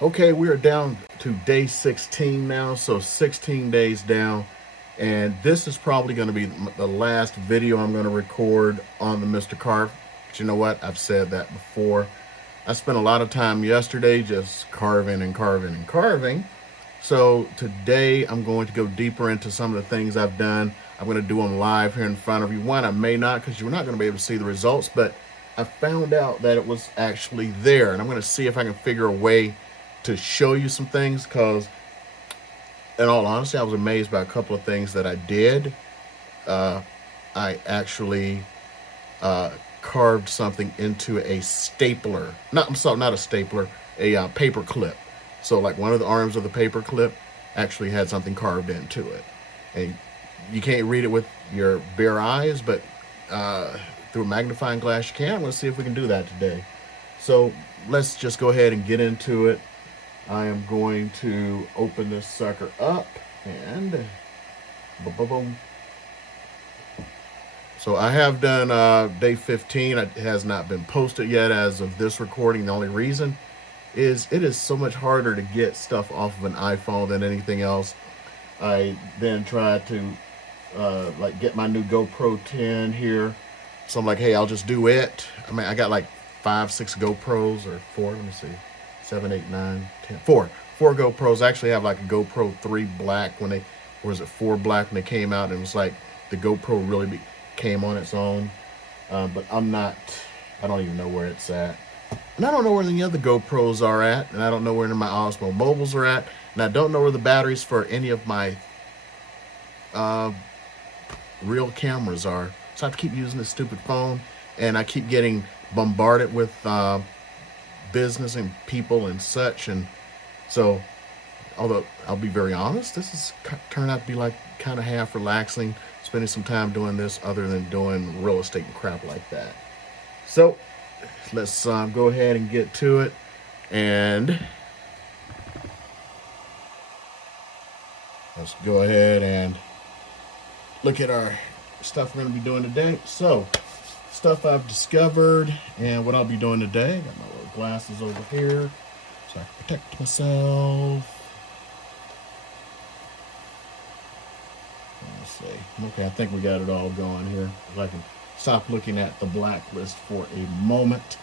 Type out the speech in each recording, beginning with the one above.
Okay, we are down to day 16 now, so 16 days down. And this is probably going to be the last video I'm going to record on the Mr. Carve. But you know what? I've said that before. I spent a lot of time yesterday just carving and carving and carving. So today I'm going to go deeper into some of the things I've done. I'm going to do them live here in front of you. One, I may not because you're not going to be able to see the results, but I found out that it was actually there. And I'm going to see if I can figure a way to show you some things because, in all honesty, I was amazed by a couple of things that I did. Uh, I actually uh, carved something into a stapler. Not, I'm sorry, not a stapler, a paper clip. So, like one of the arms of the paper clip actually had something carved into it. And you can't read it with your bare eyes, but through a magnifying glass you can. I'm going to see if we can do that today. So, let's just go ahead and get into it. I am going to open this sucker up and boom, boom, boom. So I have done day 15. It has not been posted yet as of this recording. The only reason is it is so much harder to get stuff off of an iPhone than anything else. I then tried to like get my new GoPro 10 here. So I'm like, hey, I'll just do it. I mean, I got like 5, 6 GoPros or four. Let me see, 7, 8, 9, 10. Four GoPros. I actually have like a GoPro 3 black when they, or was it 4 black when they came out, and it was like the GoPro really came on its own. But I'm not. I don't even know where it's at. And I don't know where the other GoPros are at, and I don't know where my Osmo mobiles are at, and I don't know where the batteries for any of my uh, real cameras are. So I have to keep using this stupid phone, and I keep getting bombarded with business and people and such. And so, although I'll be very honest, this has turned out to be like kind of half relaxing, spending some time doing this other than doing real estate and crap like that. So let's go ahead and get to it. And let's go ahead and look at our stuff we're going to be doing today. So, stuff I've discovered and what I'll be doing today. Got my little glasses over here so I can protect myself. Let's see. Okay, I think we got it all going here. If I can stop looking at the blacklist for a moment.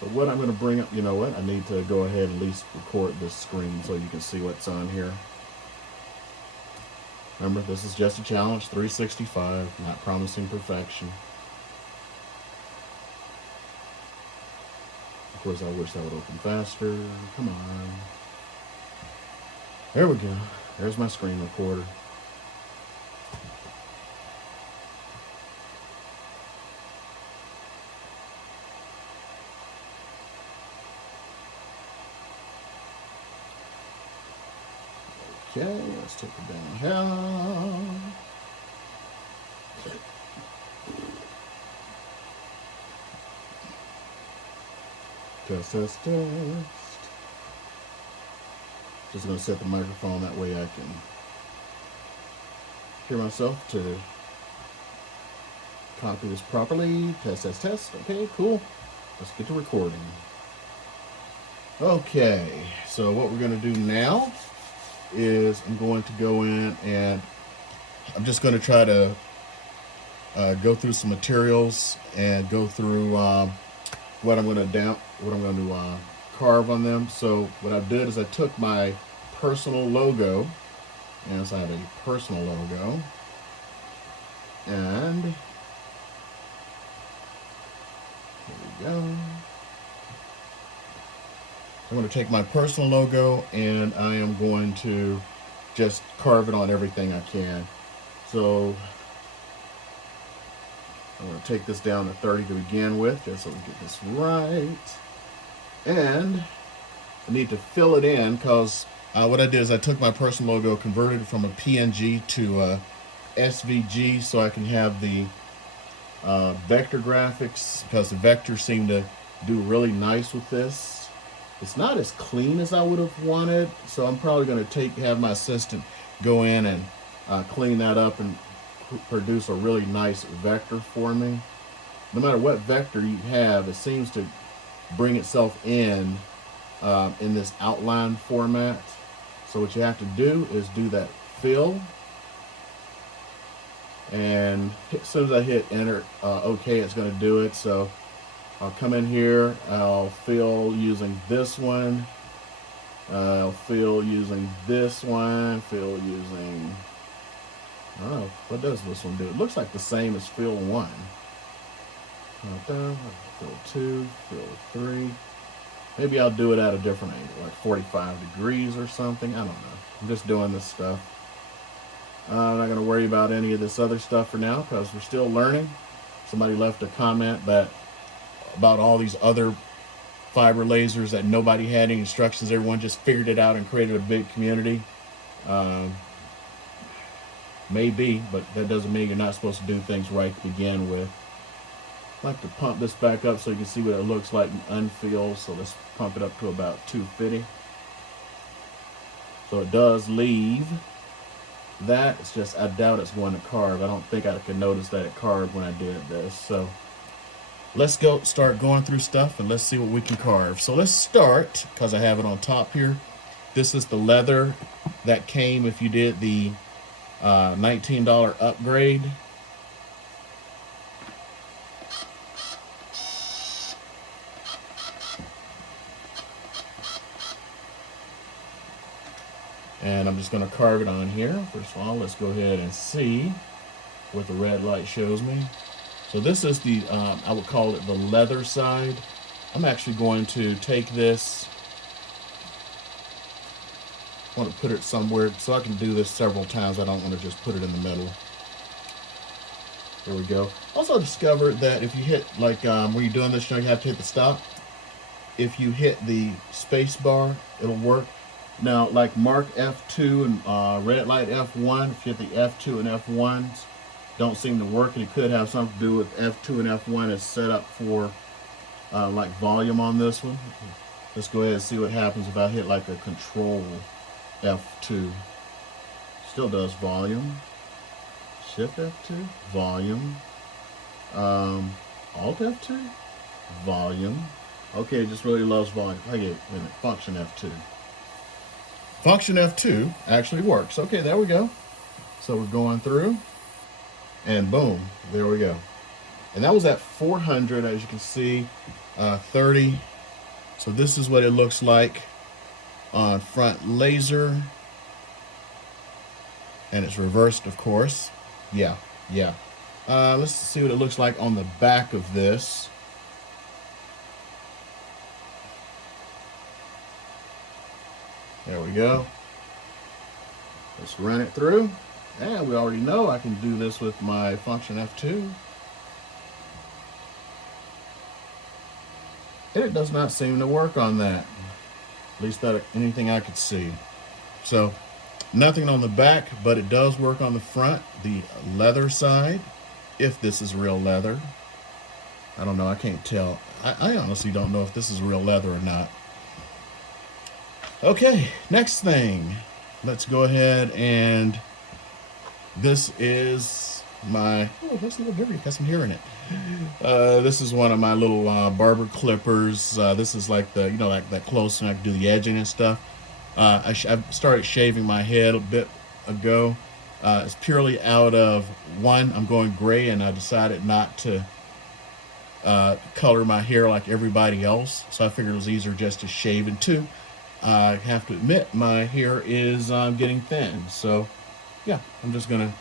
So what I'm going to bring up, you know what? I need to go ahead and at least record this screen so you can see what's on here. Remember, this is just a challenge, 365, not promising perfection. Of course, I wish that would open faster. Come on. There we go. There's my screen recorder. Okay, let's take it down here. Test, test, test. Just going to set the microphone that way I can hear myself to copy this properly. Test, test, test. Okay, cool. Let's get to recording. Okay, so what we're going to do now is I'm going to go in and I'm just going to try to go through some materials and go through what I'm going to carve on them. So what I did is I took my personal logo, and so I have a personal logo, and here we go. I'm going to take my personal logo and I am going to just carve it on everything I can. So I'm going to take this down to 30 to begin with, just so we get this right. And I need to fill it in because what I did is I took my personal logo, converted it from a PNG to SVG so I can have the vector graphics, because the vectors seem to do really nice with this. It's not as clean as I would have wanted, so I'm probably going to have my assistant go in and clean that up and produce a really nice vector for me. No matter what vector you have, it seems to bring itself in in this outline format. So what you have to do is do that fill, and as soon as I hit enter, OK, it's going to do it. So I'll come in here, I'll fill using this one, I'll fill using this one, fill using, I don't know, what does this one do? It looks like the same as fill 1. Fill 2, fill 3. Maybe I'll do it at a different angle, like 45 degrees or something. I don't know. I'm just doing this stuff. I'm not going to worry about any of this other stuff for now because we're still learning. Somebody left a comment about all these other fiber lasers that nobody had any instructions. Everyone just figured it out and created a big community. Maybe, but that doesn't mean you're not supposed to do things right to begin with. I like to pump this back up so you can see what it looks like in unfill. So let's pump it up to about 250. So it does leave that. It's just, I doubt it's going to carve. I don't think I could notice that it carved when I did this. So let's start going through stuff and let's see what we can carve. So let's start, because I have it on top here. This is the leather that came if you did the $19 upgrade. And I'm just going to carve it on here. First of all, let's go ahead and see what the red light shows me. So this is the, I would call it the leather side. I'm actually going to take this, I want to put it somewhere so I can do this several times. I don't want to just put it in the middle. There we go. Also discovered that if you hit, like when you're doing this, you know, you have to hit the stop. If you hit the space bar, it'll work. Now, like mark F2 and red light F1, if you hit the F2 and F1s, don't seem to work, and it could have something to do with F2 and F1 is set up for like volume on this one. Let's go ahead and see what happens if I hit like a control F2. Still does volume. Shift F2, volume. Alt F2, volume. Okay, it just really loves volume. I get function F2. Function F2 actually works. Okay, there we go. So we're going through, and boom, there we go. And that was at 400, as you can see, 30. So this is what it looks like on front laser. And it's reversed, of course. Yeah. Let's see what it looks like on the back of this. There we go. Let's run it through. And we already know I can do this with my function F2. And it does not seem to work on that. At least that anything I could see. So nothing on the back, but it does work on the front, the leather side, if this is real leather. I don't know, I can't tell. I honestly don't know if this is real leather or not. Okay, next thing. Let's go ahead and this is my, oh, that's a little different because I'm hearing it. This is one of my little barber clippers. This is like the, you know, like that close and I can do the edging and stuff. I started shaving my head a bit ago. It's purely out of, one, I'm going gray, and I decided not to color my hair like everybody else. So I figured it was easier just to shave. And two, I have to admit my hair is getting thin. So yeah, I'm just gonna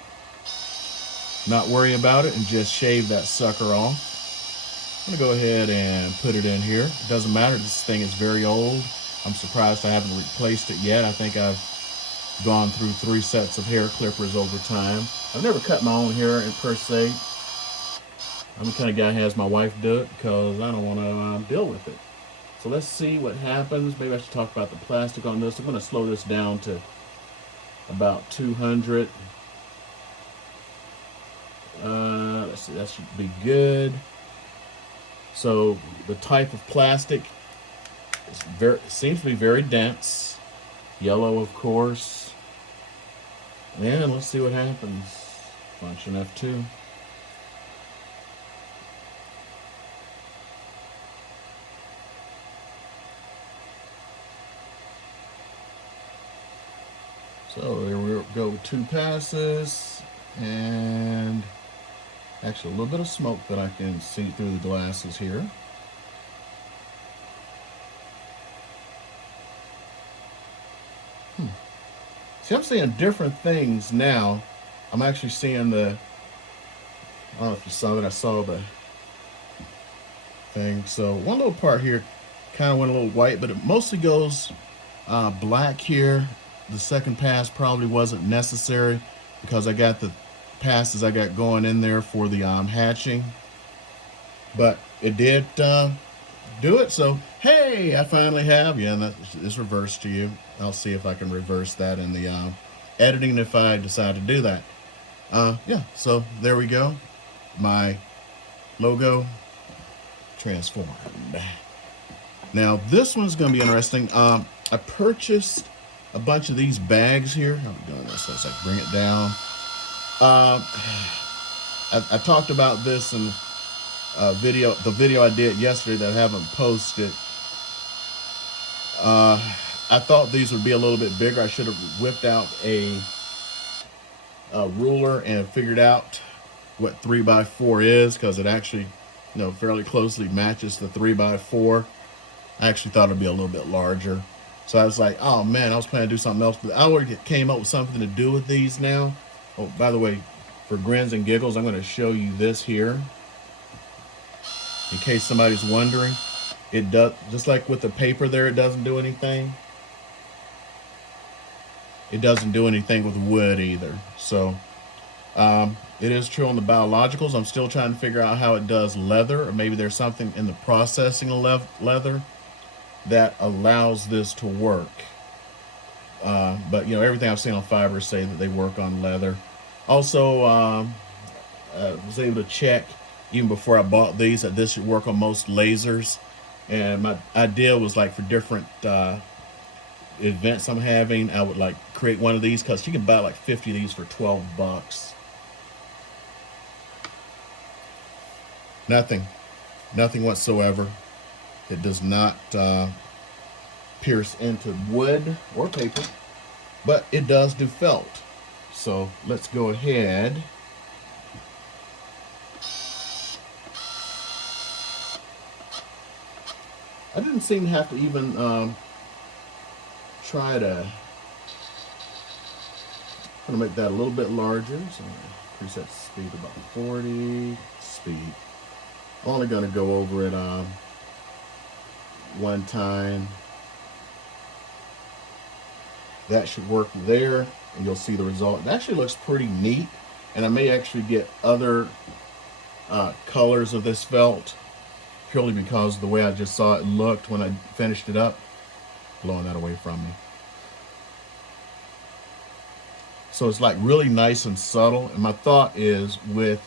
not worry about it and just shave that sucker off. I'm gonna go ahead and put it in here. It doesn't matter, this thing is very old. I'm surprised I haven't replaced it yet. I think I've gone through 3 sets of hair clippers over time. I've never cut my own hair per se. I'm the kind of guy who has my wife do it because I don't want to deal with it. So let's see what happens. Maybe I should talk about the plastic on this. I'm going to slow this down to about 200. Let's see, that should be good. So the type of plastic is seems to be very dense. Yellow, of course. And let's see what happens. Function F2. So there we go, 2 passes, and actually a little bit of smoke that I can see through the glasses here. See, I'm seeing different things now. I'm actually seeing I don't know if you saw that, I saw the thing. So one little part here kind of went a little white, but it mostly goes black here. The second pass probably wasn't necessary because I got the passes I got going in there for the hatching. But it did do it. So, hey, I finally have. Yeah, and that is reversed to you. I'll see if I can reverse that in the editing if I decide to do that. Yeah, so there we go. My logo transformed. Now, this one's going to be interesting. I purchased a bunch of these bags here. How am I doing this? Let's like bring it down. I talked about this in the video I did yesterday that I haven't posted. I thought these would be a little bit bigger. I should have whipped out a ruler and figured out what 3x4 is, because it actually, fairly closely matches the 3x4. I actually thought it'd be a little bit larger. So I was like, oh man, I was planning to do something else, but I already came up with something to do with these now. Oh, by the way, for grins and giggles, I'm going to show you this here. In case somebody's wondering, it does, just like with the paper there, it doesn't do anything. It doesn't do anything with wood either. So it is true on the biologicals. I'm still trying to figure out how it does leather, or maybe there's something in the processing of leather that allows this to work. But everything I've seen on fibers say that they work on leather. Also, I was able to check even before I bought these that this should work on most lasers. And my idea was like for different events I'm having, I would like create one of these, because you can buy like 50 of these for $12. Nothing whatsoever. It does not pierce into wood or paper, but it does do felt. So let's go ahead. I didn't seem to have to even try to make that a little bit larger. So preset speed about 40 speed. Only going to go over it one time. That should work there, and you'll see the result. It actually looks pretty neat, and I may actually get other colors of this felt, purely because of the way I just saw it looked when I finished it up. Blowing that away from me. So it's like really nice and subtle, and my thought is with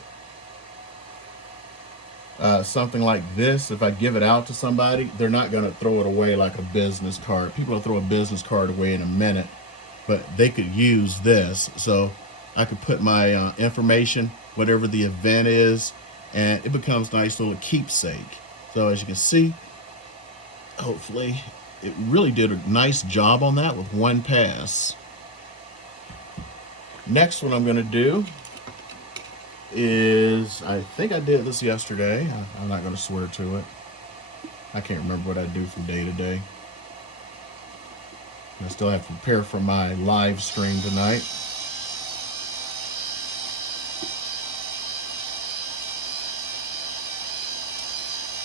something like this, if I give it out to somebody, they're not going to throw it away like a business card. People will throw a business card away in a minute, but they could use this. So I could put my information, whatever the event is, and it becomes a nice little keepsake. So as you can see, hopefully it really did a nice job on that with one pass. Next one I'm going to do is, I think I did this yesterday. I'm not going to swear to it. I can't remember what I do from day to day. I still have to prepare for my live stream tonight.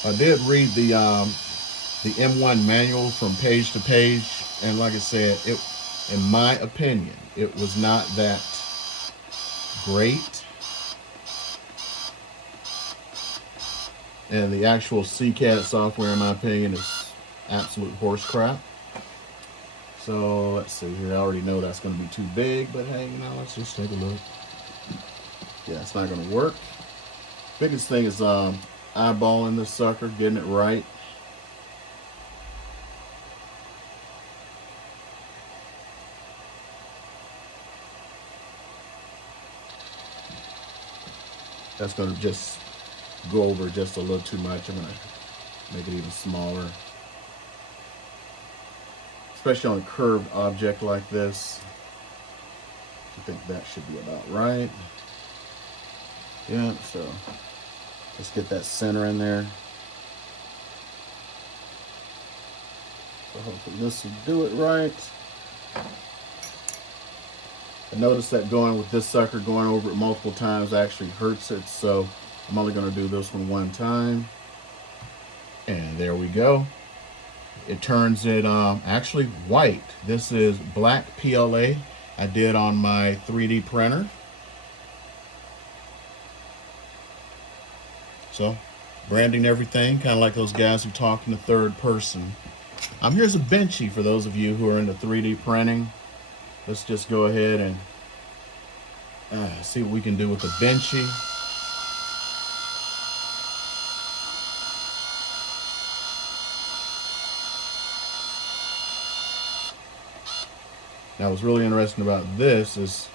I did read the M1 manual from page to page, and like I said, it, in my opinion, it was not that great. And the actual CCAD software, in my opinion, is absolute horse crap. So let's see here. I already know that's going to be too big, but hey, let's just take a look. Yeah, it's not going to work. Biggest thing is eyeballing this sucker, getting it right. That's going to just go over just a little too much. I'm going to make it even smaller. Especially on a curved object like this. I think that should be about right. Yeah, so let's get that center in there. So hopefully this will do it right. I noticed that going with this sucker, going over it multiple times actually hurts it, so I'm only going to do this one time. And there we go. It turns it actually white. This is black PLA I did on my 3D printer. So, branding everything, kind of like those guys who talk in the third person. Here's a benchy for those of you who are into 3D printing. Let's just go ahead and see what we can do with the benchy. Now, what's really interesting about this is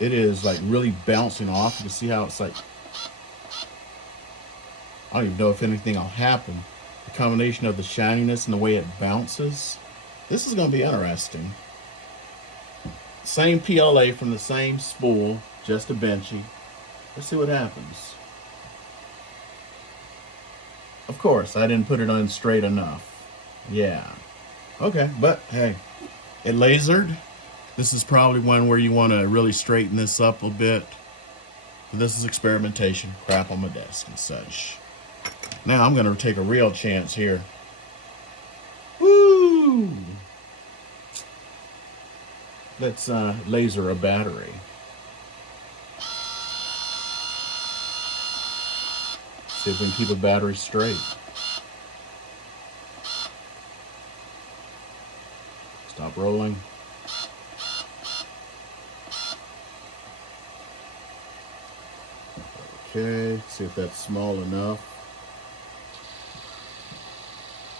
it is like really bouncing off. You can see how it's like, I don't even know if anything will happen. The combination of the shininess and the way it bounces. This is going to be interesting. Same PLA from the same spool, just a benchy. Let's see what happens. Of course, I didn't put it on straight enough. Yeah. Okay, but hey, it lasered. This is probably one where you want to really straighten this up a bit. This is experimentation, crap on my desk and such. Now I'm going to take a real chance here. Woo! Let's laser a battery. See if we can keep a battery straight. Stop rolling. Okay, see if that's small enough.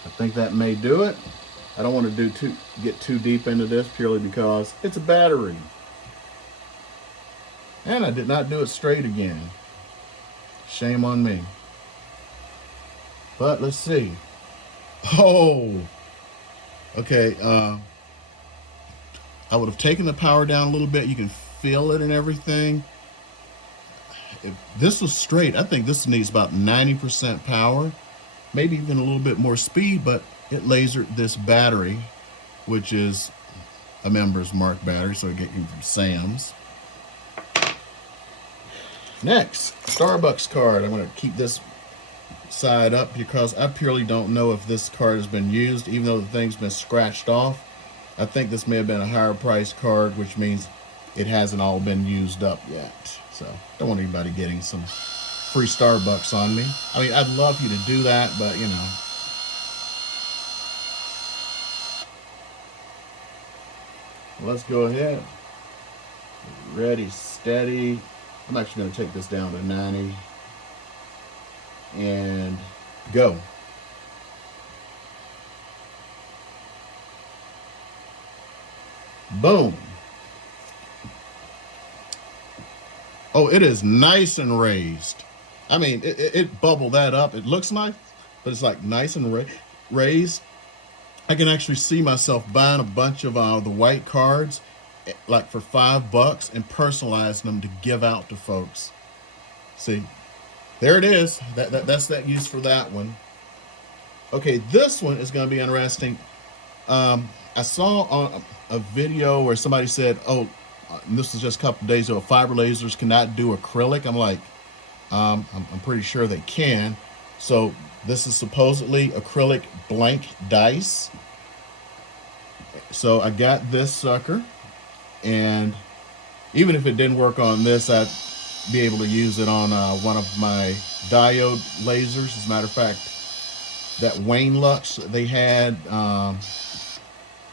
I think that may do it. I don't want to get too deep into this purely because it's a battery. And I did not do it straight again. Shame on me. But let's see. Oh! Okay, I would have taken the power down a little bit. You can feel it and everything. If this was straight, I think this needs about 90% power, maybe even a little bit more speed, but it lasered this battery, which is a Members Mark battery, so I get you from Sam's. Next, Starbucks card. I'm going to keep this side up because I purely don't know if this card has been used, even though the thing's been scratched off. I think this may have been a higher price card, which means it hasn't all been used up yet. So don't want anybody getting some free Starbucks on me. I mean, I'd love you to do that, but you know. Let's go ahead. Ready, steady. I'm actually going to take this down to 90. And go. Boom. Oh, it is nice and raised. I mean, it bubbled that up. It looks nice, but it's like nice and raised. I can actually see myself buying a bunch of the white cards, like for $5, and personalizing them to give out to folks. See, there it is. That's that use for that one. Okay, this one is going to be interesting. I saw on a video where somebody said, "Oh, this is just a couple of days ago. Fiber lasers cannot do acrylic." I'm like, I'm pretty sure they can. So this is supposedly acrylic blank dice. So I got this sucker, and even if it didn't work on this, I'd be able to use it on one of my diode lasers. As a matter of fact, that Wayne Lux they had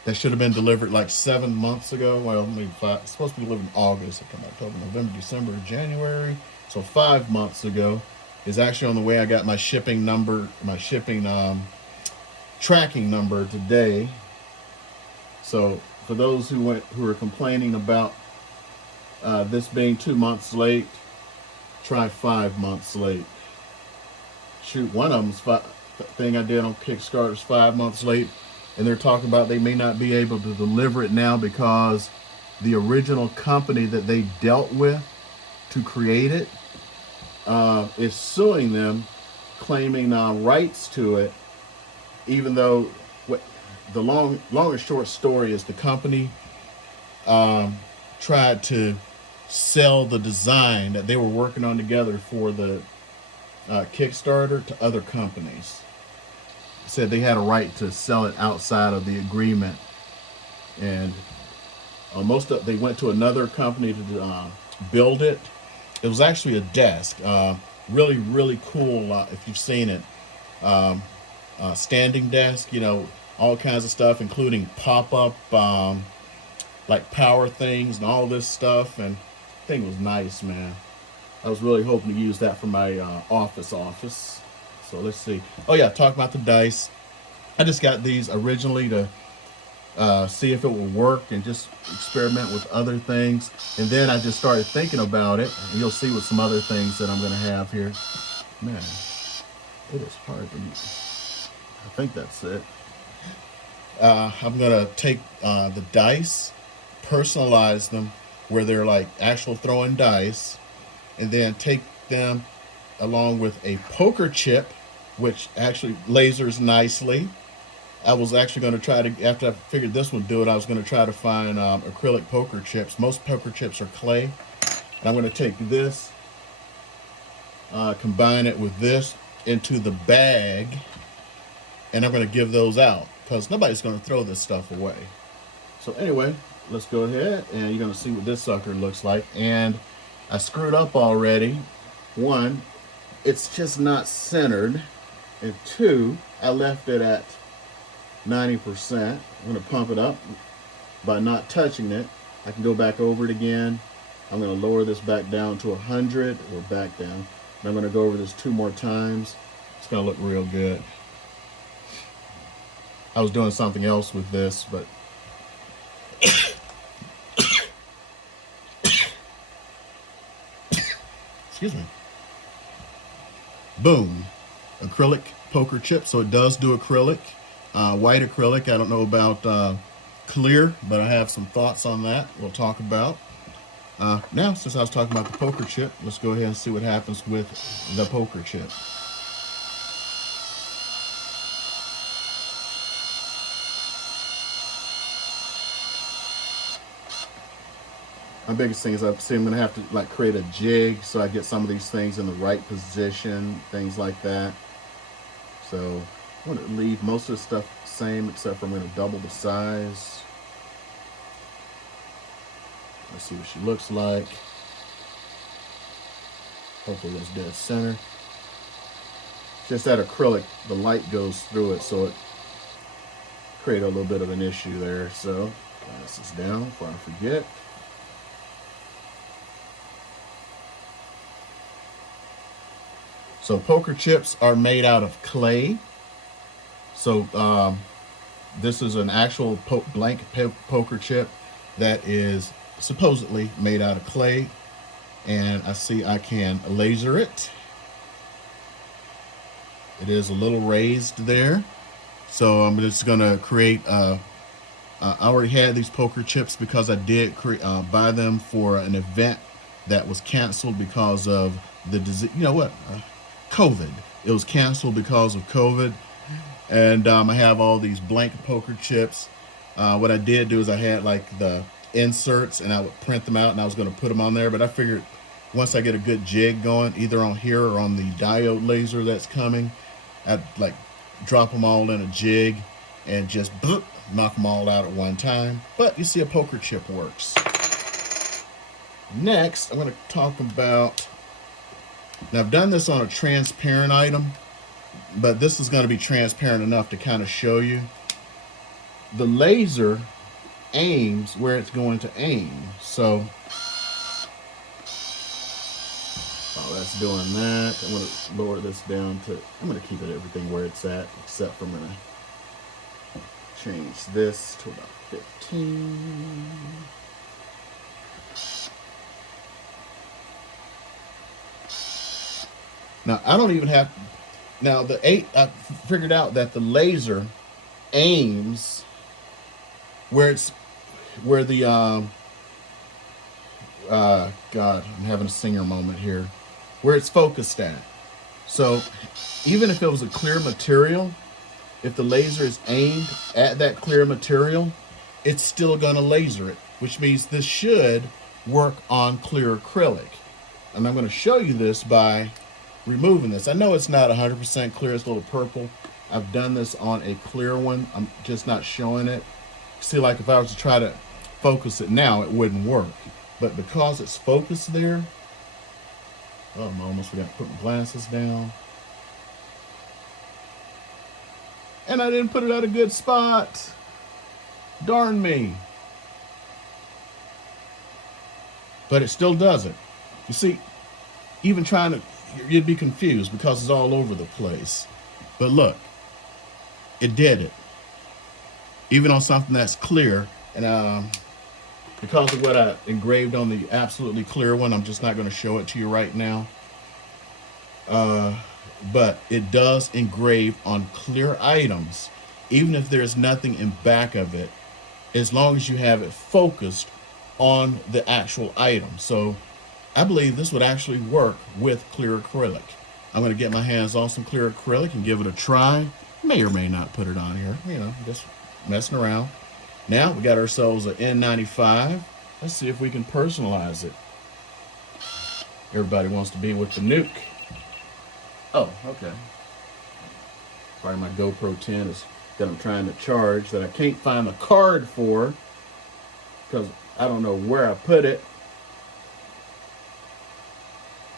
that should have been delivered like 7 months ago. Well, maybe 5. It's supposed to be delivered in August, October, November, December, January. So 5 months ago is actually on the way. I got my shipping number, my shipping tracking number today. So for those who are complaining about this being 2 months late, try 5 months late. Shoot, one of them's thing I did on Kickstarter is 5 months late, and they're talking about they may not be able to deliver it now because the original company that they dealt with to create it is suing them, claiming rights to it, even though what the long and short story is the company tried to sell the design that they were working on together for the Kickstarter to other companies. Said they had a right to sell it outside of the agreement, and they went to another company to build it. It was actually a desk, really really cool. If you've seen it, standing desk, all kinds of stuff, including pop up like power things and all this stuff. And the thing was nice, man. I was really hoping to use that for my office. So let's see. Oh yeah, talk about the dice. I just got these originally to see if it will work and just experiment with other things. And then I just started thinking about it, and you'll see with some other things that I'm going to have here. Man, it is hard to use. I think that's it. I'm going to take the dice, personalize them where they're like actual throwing dice, and then take them along with a poker chip, which actually lasers nicely. I was actually going to try to, after I figured this would do it, I was going to try to find acrylic poker chips. Most poker chips are clay. And I'm going to take this, combine it with this into the bag, and I'm going to give those out because nobody's going to throw this stuff away. So anyway, let's go ahead, and you're going to see what this sucker looks like. And I screwed up already. One, it's just not centered. And two, I left it at 90%. I'm going to pump it up by not touching it. I can go back over it again. I'm going to lower this back down to 100 or back down. And I'm going to go over this 2 more times. It's going to look real good. I was doing something else with this, but excuse me. Boom. Acrylic poker chip. So it does do acrylic. White acrylic. I don't know about clear, but I have some thoughts on that we'll talk about. Now, since I was talking about the poker chip, let's go ahead and see what happens with the poker chip. My biggest thing is I'm going to have to like create a jig so I get some of these things in the right position, things like that. So I'm going to leave most of the stuff the same, except for I'm going to double the size. Let's see what she looks like. Hopefully that's dead center. Just that acrylic, the light goes through it, so it created a little bit of an issue there. So pass this down before I forget. So poker chips are made out of clay. So this is an actual blank poker chip that is supposedly made out of clay. And I see I can laser it. It is a little raised there. So I'm just going to create, I already had these poker chips because I did buy them for an event that was canceled because of the disease. You know what? COVID. It was canceled because of COVID. And I have all these blank poker chips. What I did do is I had like the inserts and I would print them out and I was going to put them on there. But I figured once I get a good jig going, either on here or on the diode laser that's coming, I'd like drop them all in a jig and just bloop, knock them all out at one time. But you see, a poker chip works. Next, I'm going to talk about, now I've done this on a transparent item, but this is going to be transparent enough to kind of show you. The laser aims where it's going to aim. So while that's doing that, I'm going to lower this down to, I'm going to keep everything where it's at, except for I'm going to change this to about 15. Now I don't even have, now I figured out that the laser aims where the God, I'm having a singer moment here, where it's focused at. So even if it was a clear material, if the laser is aimed at that clear material, it's still gonna laser it, which means this should work on clear acrylic. And I'm gonna show you this by removing this. I know it's not 100% clear, it's a little purple. I've done this on a clear one. I'm just not showing it. See, like if I was to try to focus it now, it wouldn't work. But because it's focused there, oh, I almost forgot to put my glasses down. And I didn't put it at a good spot. Darn me. But it still does it. You see, even trying to, you'd be confused because it's all over the place. But look, it did it. Even on something that's clear. And because of what I engraved on the absolutely clear one, I'm just not going to show it to you right now. But it does engrave on clear items, even if there's nothing in back of it, as long as you have it focused on the actual item. So I believe this would actually work with clear acrylic. I'm going to get my hands on some clear acrylic and give it a try. May or may not put it on here, you know, just messing around. Now we got ourselves an N95. Let's see if we can personalize it. Everybody wants to be with the nuke. Oh, okay. Probably my GoPro 10 is that I'm trying to charge that I can't find the card for because I don't know where I put it.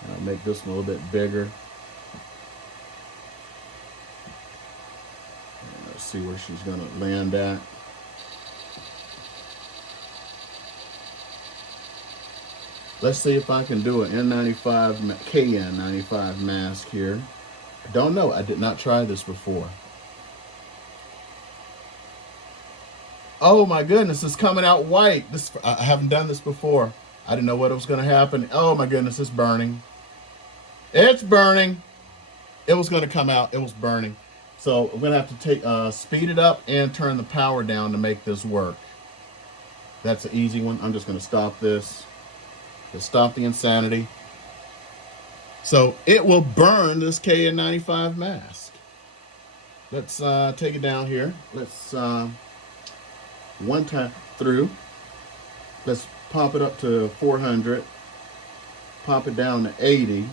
And I'll make this one a little bit bigger. And let's see where she's going to land at. Let's see if I can do an N95, KN95 mask here. I don't know. I did not try this before. Oh my goodness, it's coming out white. This, I haven't done this before. I didn't know what was going to happen. Oh my goodness, it's burning. It's burning. It was going to come out. It was burning. So I'm going to have to take speed it up and turn the power down to make this work. That's an easy one. I'm just going to stop this. To stop the insanity. So it will burn this KN95 mask. Let's take it down here. Let's one time through. Let's pop it up to 400. Pop it down to 80.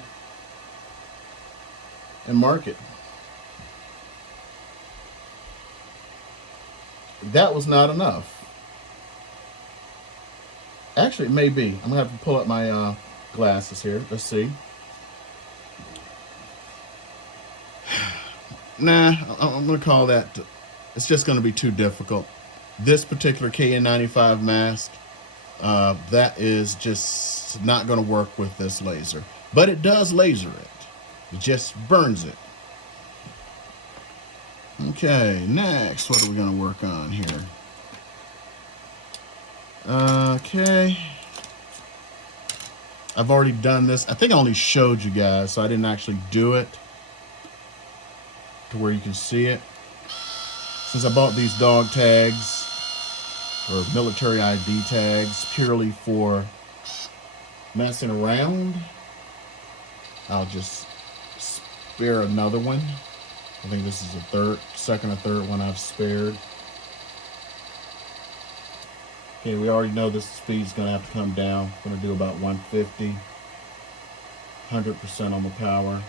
And mark it. That was not enough. Actually, it may be. I'm going to have to pull up my glasses here. Let's see. Nah, I'm going to call that. It's just going to be too difficult. This particular KN95 mask, that is just not going to work with this laser. But it does laser it. It just burns it. Okay, next, what are we going to work on here? Okay. I've already done this. I think I only showed you guys, so I didn't actually do it to where you can see it. Since I bought these dog tags or military ID tags purely for messing around, I'll just spare another one. I think this is the second or third one I've spared. Okay, we already know this speed's going to have to come down. I'm going to do about 150, 100% on the power.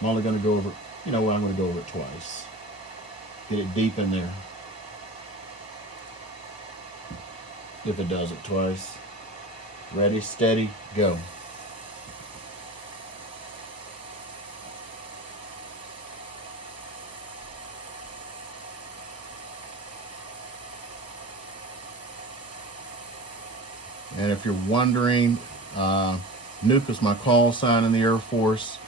I'm only going to go over, you know what, I'm going to go over it twice. Get it deep in there. If it does it twice. Ready, steady, go. And if you're wondering, Nuke is my call sign in the Air Force.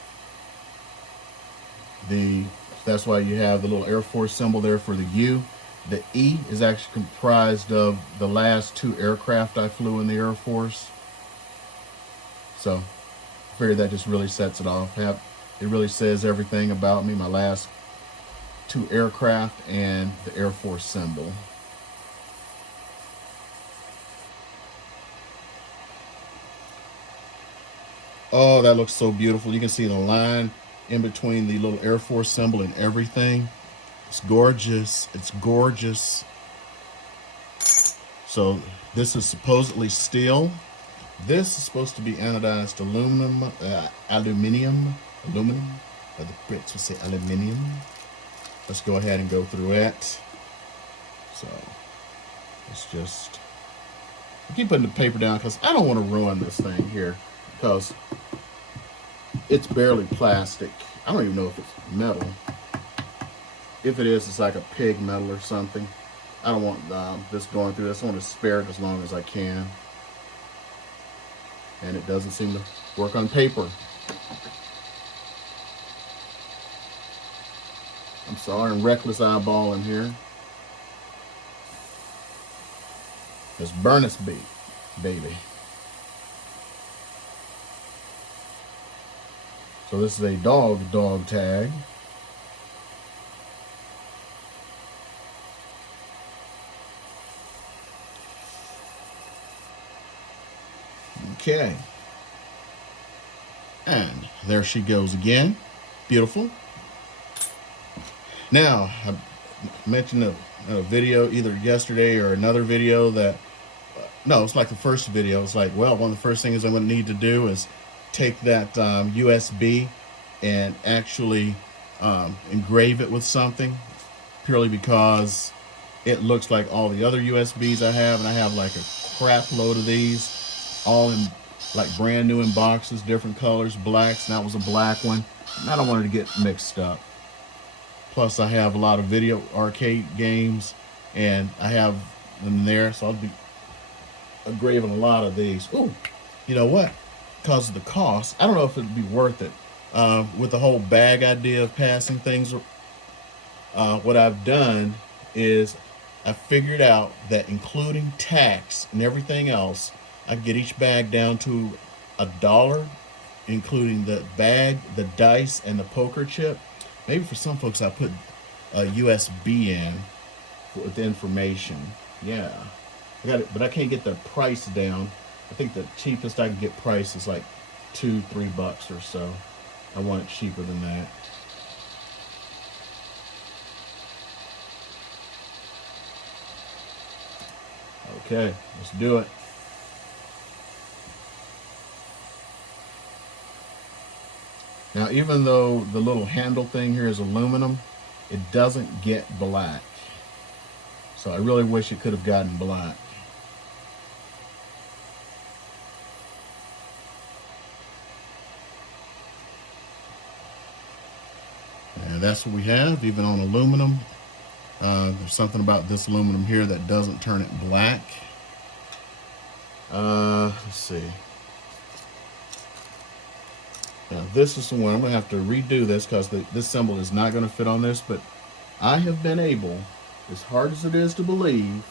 That's why you have the little Air Force symbol there for the U. The E is actually comprised of the last 2 aircraft I flew in the Air Force. So I figured that just really sets it off. It really says everything about me, my last 2 aircraft and the Air Force symbol. Oh, that looks so beautiful. You can see the line in between the little Air Force symbol and everything. It's gorgeous. It's gorgeous. So this is supposedly steel. This is supposed to be anodized aluminum. Or the Brits would say aluminium. Let's go ahead and go through it. So let's just I keep putting the paper down because I don't want to ruin this thing here because it's barely plastic. I don't even know if it's metal. If it is, it's like a pig metal or something. I don't want this going through this. I want to spare it as long as I can. And it doesn't seem to work on paper. I'm sorry, I'm reckless eyeballing here. It's Burnus Beat, baby. So this is a dog tag. Okay. And there she goes again. Beautiful. Now, I mentioned a video either yesterday or another video that, no, it's like the first video. It's like, well, one of the first things I'm going to need to do is take that USB and actually engrave it with something, purely because it looks like all the other USBs I have, and I have like a crap load of these, all in like brand new in boxes, different colors, blacks, and that was a black one, and I don't want it to get mixed up. Plus I have a lot of video arcade games, and I have them there, so I'll be engraving a lot of these. Ooh, you know what? Because of the cost, I don't know if it'd be worth it. With the whole bag idea of passing things, what I've done is I figured out that including tax and everything else, I get each bag down to $1, including the bag, the dice, and the poker chip. Maybe for some folks, I put a USB in with the information. Yeah, I got it, but I can't get the price down. I think the cheapest I can get price is like $2-3 or so. I want it cheaper than that. Okay, let's do it. Now, even though the little handle thing here is aluminum, it doesn't get black. So I really wish it could have gotten black. And that's what we have, even on aluminum. There's something about this aluminum here that doesn't turn it black. Let's see. Now this is the one, I'm going to have to redo this because this symbol is not going to fit on this, but I have been able, as hard as it is to believe,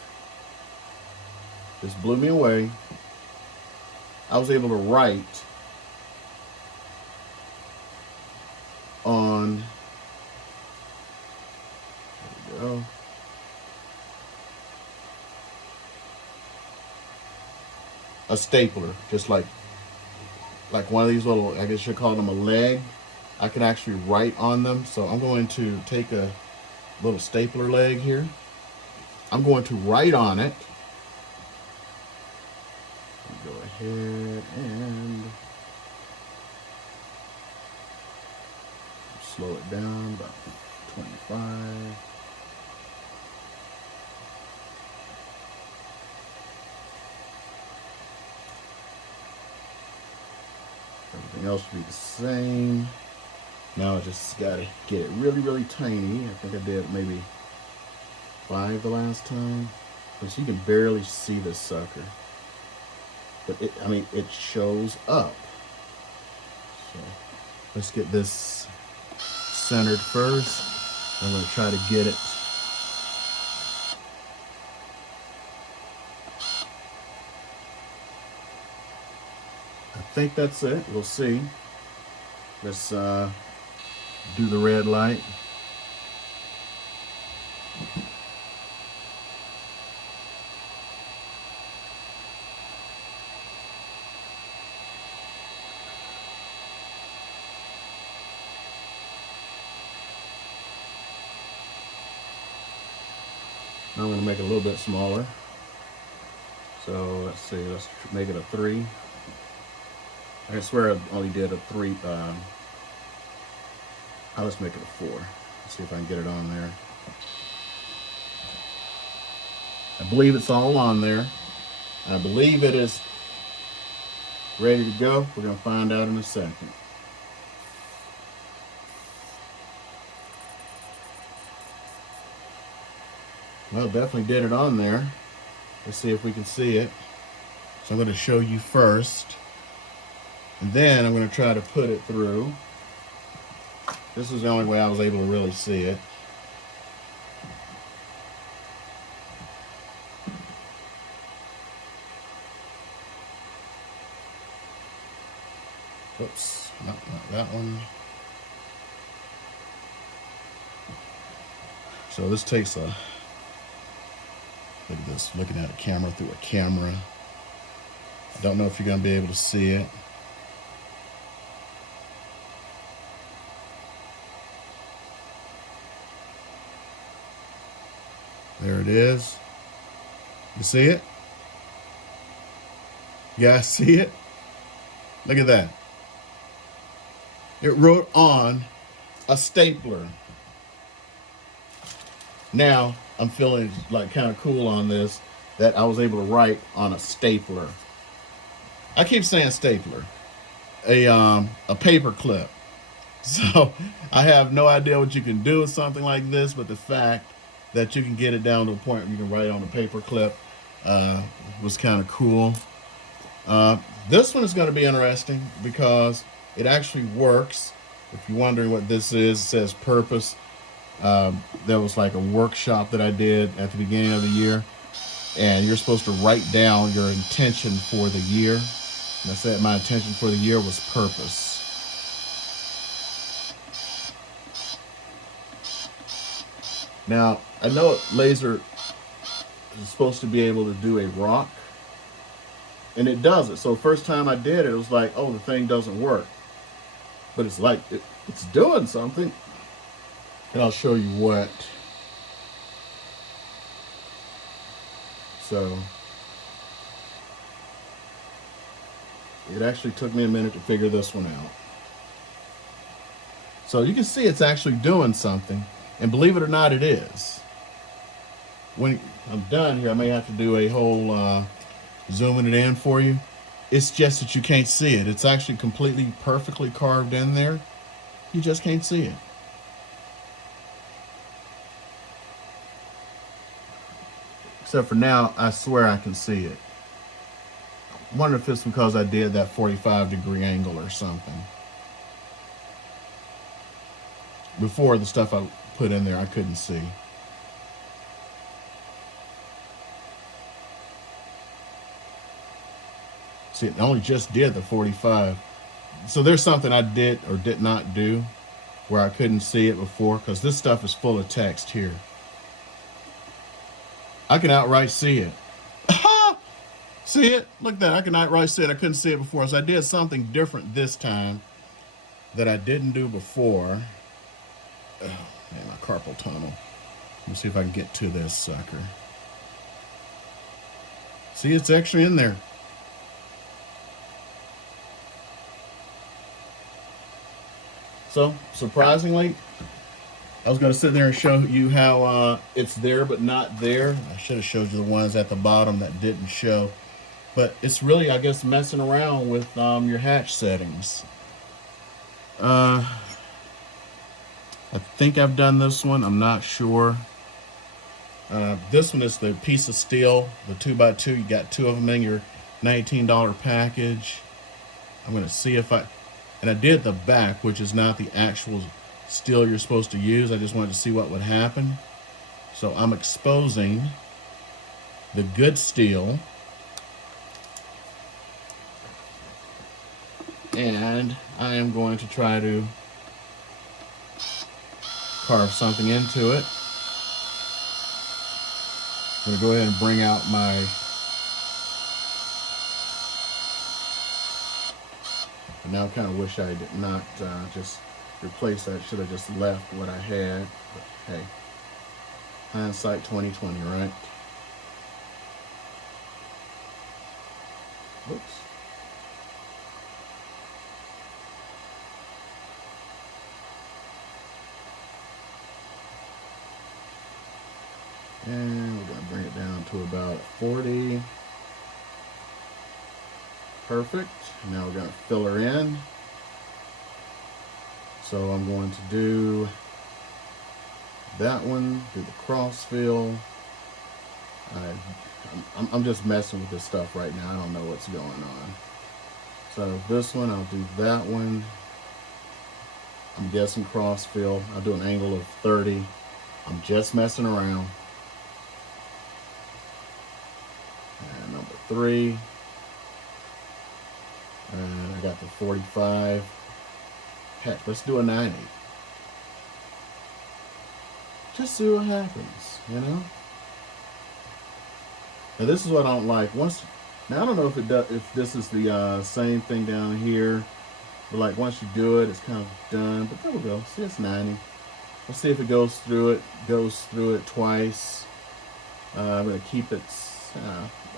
this blew me away, I was able to write on, there we go, a stapler, just like one of these little, I guess you call them a leg. I can actually write on them. So I'm going to take a little stapler leg here. I'm going to write on it. Go ahead and slow it down about 25. Everything else will be the same. Now I just gotta get it really, really tiny. I think I did maybe 5 the last time. So you can barely see this sucker. But it, I mean, it shows up. So let's get this centered first. I'm gonna try to get it I think that's it. We'll see. Let's do the red light. I'm going to make it a little bit smaller. So let's see, let's make it a 3. I swear I only did a 3. Let's make it a 4. Let's see if I can get it on there. I believe it's all on there. I believe it is ready to go. We're going to find out in a second. Well, definitely did it on there. Let's see if we can see it. So I'm going to show you first. And then I'm going to try to put it through. This is the only way I was able to really see it. Oops, not that one. So this takes a, look at this, looking at a camera through a camera. I don't know if you're going to be able to see it. There it is. You see it? You guys see it? Look at that. It wrote on a stapler. Now, I'm feeling like kind of cool on this that I was able to write on a stapler. I keep saying stapler. A paperclip. So I have no idea what you can do with something like this, but the fact that you can get it down to a point where you can write on a paperclip was kind of cool. This one is going to be interesting because it actually works. If you're wondering what this is, it says purpose. There was like a workshop that I did at the beginning of the year, and you're supposed to write down your intention for the year. And I said my intention for the year was purpose. Now, I know laser is supposed to be able to do a rock, and it does it. So first time I did it, it was like, oh, the thing doesn't work. But it's like, it's doing something. And I'll show you what. So, it actually took me a minute to figure this one out. So you can see it's actually doing something. And believe it or not, it is. When I'm done here, I may have to do a whole zooming it in for you. It's just that you can't see it. It's actually completely perfectly carved in there. You just can't see it. Except for now, I swear I can see it. I wonder if it's because I did that 45-degree angle or something. Before, the stuff I put in there, I couldn't see. See, it only just did the 45. So there's something I did or did not do where I couldn't see it before, because this stuff is full of text here. I can outright see it. See it? Look at that. I can outright see it. I couldn't see it before. So I did something different this time that I didn't do before. Oh, man, my carpal tunnel. Let me see if I can get to this sucker. See, it's actually in there. So, surprisingly, I was going to sit there and show you how it's there but not there. I should have showed you the ones at the bottom that didn't show. But it's really, I guess, messing around with your hatch settings. I think I've done this one. I'm not sure. This one is the piece of steel, the 2x2. You got 2 of them in your $19 package. I'm going to see if and I did the back, which is not the actual steel you're supposed to use. I just wanted to see what would happen. So I'm exposing the good steel. And I am going to try to carve something into it. I'm going to go ahead and bring out my I now kind of wish I did not just replace that. Should have just left what I had. But hey, Hindsight 2020, right? Oops. And we're going to bring it down to about 40. Perfect. Now we're going to fill her in. So I'm going to do that one, do the cross fill. I'm just messing with this stuff right now. I don't know what's going on. So this one, I'll do that one. I'm guessing cross fill. I'll do an angle of 30. I'm just messing around. And number 3. And I got the 45. Heck, let's do a 90. Just see what happens, you know? And this is what I don't like. Now I don't know if it does, if this is the same thing down here, but like once you do it, it's kind of done. But there we go. See, it's 90. Let's see if it goes through it. Goes through it twice. I'm gonna keep it.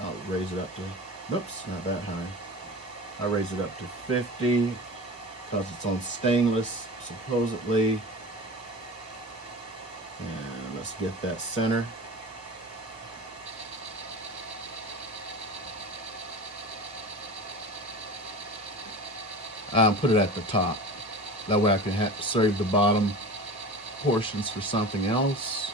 I'll raise it up to. Oops, not that high. I'll raise it up to 50 because it's on stainless, supposedly. And let's get that center. Put it at the top. That way I can save the bottom portions for something else.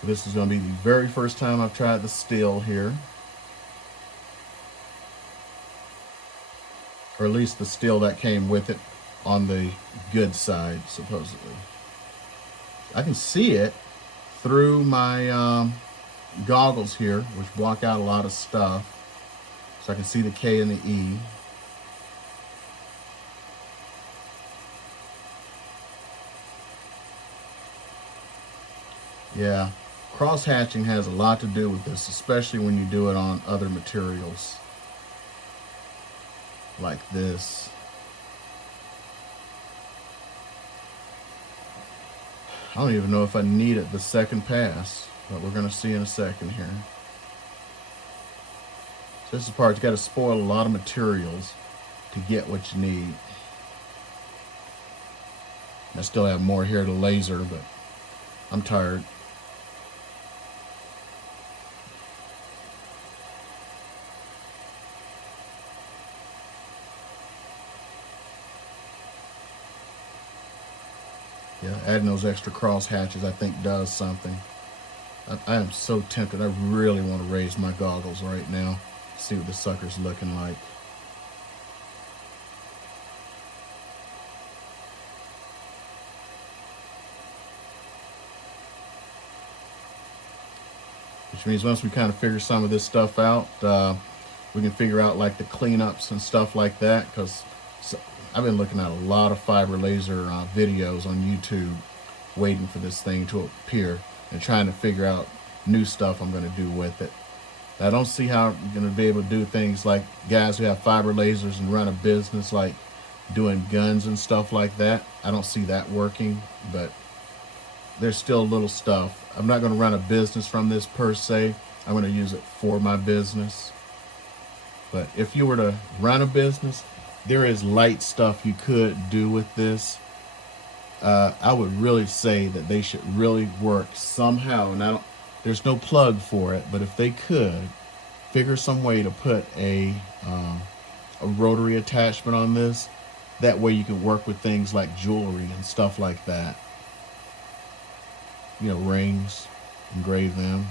So this is going to be the very first time I've tried the steel here. Or at least the steel that came with it on the good side, supposedly. I can see it through my goggles here, which block out a lot of stuff. So I can see the K and the E. Yeah, cross hatching has a lot to do with this, especially when you do it on other materials like this. I don't even know if I need it the second pass, but we're going to see in a second here. This is the part you got to spoil a lot of materials to get what you need. I still have more here to laser, but I'm tired. Yeah, adding those extra cross hatches I think does something. I am so tempted. I really want to raise my goggles right now. See what the sucker's looking like. Which means once we kind of figure some of this stuff out, we can figure out like the cleanups and stuff like that. Because I've been looking at a lot of fiber laser videos on YouTube, waiting for this thing to appear and trying to figure out new stuff I'm going to do with it. I don't see how I'm going to be able to do things like guys who have fiber lasers and run a business, like doing guns and stuff like that. I don't see that working, but there's still little stuff. I'm not going to run a business from this per se. I'm going to use it for my business. But if you were to run a business, there is light stuff you could do with this. I would really say that they should really work somehow, and there's no plug for it, but if they could figure some way to put a rotary attachment on this, that way you can work with things like jewelry and stuff like that. You know, rings, engrave them.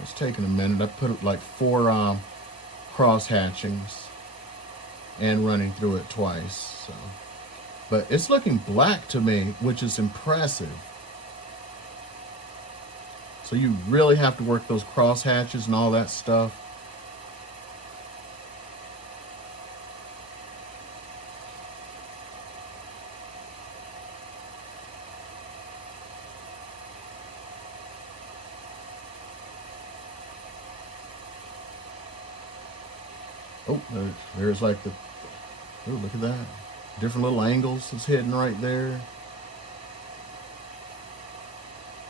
It's taking a minute. I put like 4 cross hatchings and running through it twice. So, but it's looking black to me, which is impressive. So you really have to work those cross hatches and all that stuff. Oh, there's like the, oh, look at that. Different little angles it's hitting right there.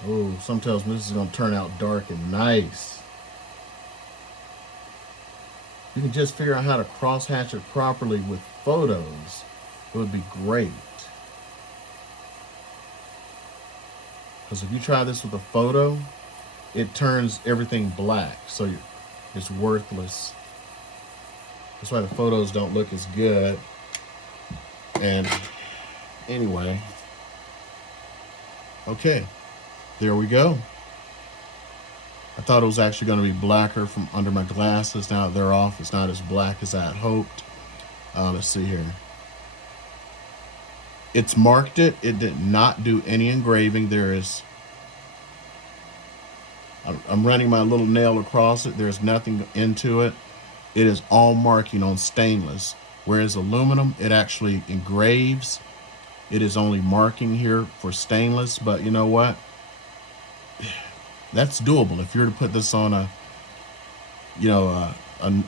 Oh, some tells me this is going to turn out dark and nice. You can just figure out how to cross-hatch it properly with photos. It would be great. Because if you try this with a photo, it turns everything black. So it's worthless. That's why the photos don't look as good. And anyway, okay, there we go. I thought it was actually going to be blacker from under my glasses. Now that they're off, it's not as black as I had hoped. Let's see here. It's marked it. It did not do any engraving. I'm running my little nail across it. There's nothing into it. It is all marking on stainless. Whereas aluminum, it actually engraves. It is only marking here for stainless, but you know what? That's doable. If you're to put this on a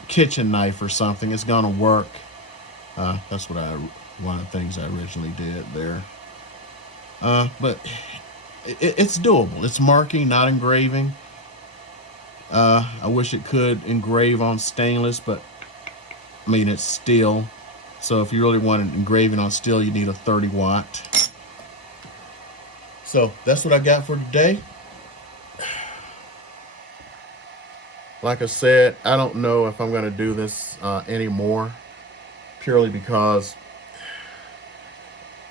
kitchen knife or something, it's gonna work. That's one of the things I originally did there. But it's doable. It's marking, not engraving. I wish it could engrave on stainless, but I mean, it's steel. So if you really want it engraving on steel, you need a 30 watt. So that's what I got for today. Like I said, I don't know if I'm going to do this anymore, purely because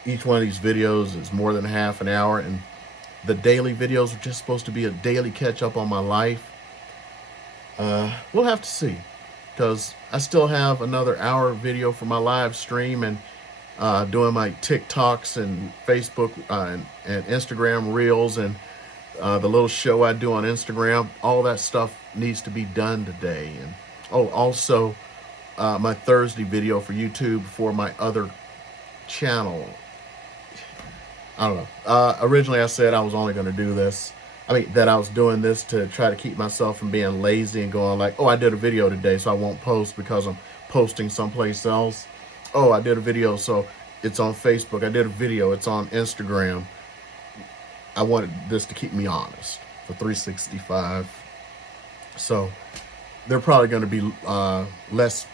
each one of these videos is more than half an hour, and the daily videos are just supposed to be a daily catch up on my life. We'll have to see, because I still have another hour video for my live stream and doing my TikToks and Facebook and Instagram reels and the little show I do on Instagram. All that stuff needs to be done today. And oh, also my Thursday video for YouTube for my other channel. I don't know. Originally, I said I was only going to do this. I mean, that I was doing this to try to keep myself from being lazy and going like, oh, I did a video today, so I won't post because I'm posting someplace else. Oh, I did a video, so it's on Facebook. I did a video, it's on Instagram. I wanted this to keep me honest for 365. So they're probably going to be less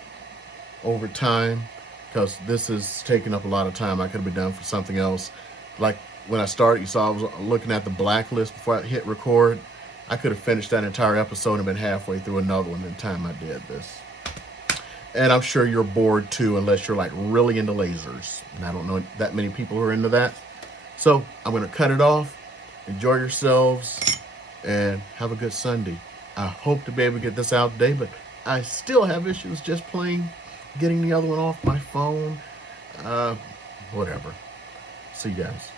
over time, because this is taking up a lot of time. I could have been done for something else. Like when I started, you saw I was looking at the blacklist before I hit record. I could have finished that entire episode and been halfway through another one in the time I did this. And I'm sure you're bored too, unless you're like really into lasers. And I don't know that many people who are into that. So I'm going to cut it off. Enjoy yourselves and have a good Sunday. I hope to be able to get this out today, but I still have issues just plain getting the other one off my phone. Whatever. See you guys.